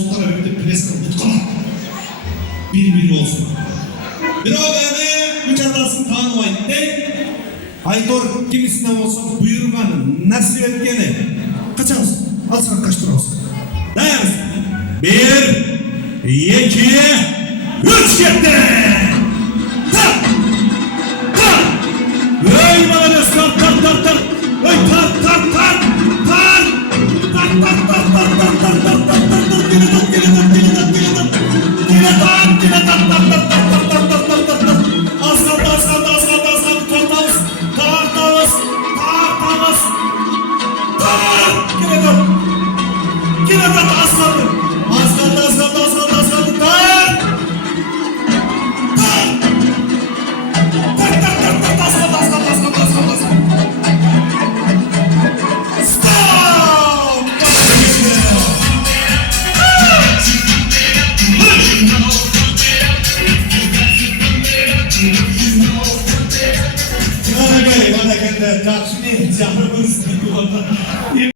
Onlara birlikte pres kıldık. Bir olsun. Bir o beni üç adasını tanımayın. Aydor kimisinden olsa buyurganı, nasip etkeni. Kaçamız? Al sana kaçtırmaz. Dayanız. 1, 2, 3 gitti. Tak! Tak! Ey malades, tak tak tak tak. Ey tak tak tak. Tak! Tak tak tak tak tak tak tak tak tak tak. Geri tak, geri tak, geri tak, geri tak. Geri tak, geri tak, tak tak tak tak tak tak tak tak tak. Az kaldı, az kaldı, az kaldı, az kaldı. Tartağız, tartağız, tartağız. Tak! Geri tak. Geri tak, az kaldı. Az kaldı, az kaldı, az kaldı, az kaldı. Tak! Tak! Tak tak tak tak, az kaldı, az kaldı, az kaldı, az kaldı, az kaldı. Stop! Bana gel, bana gel. Takşini, canımız.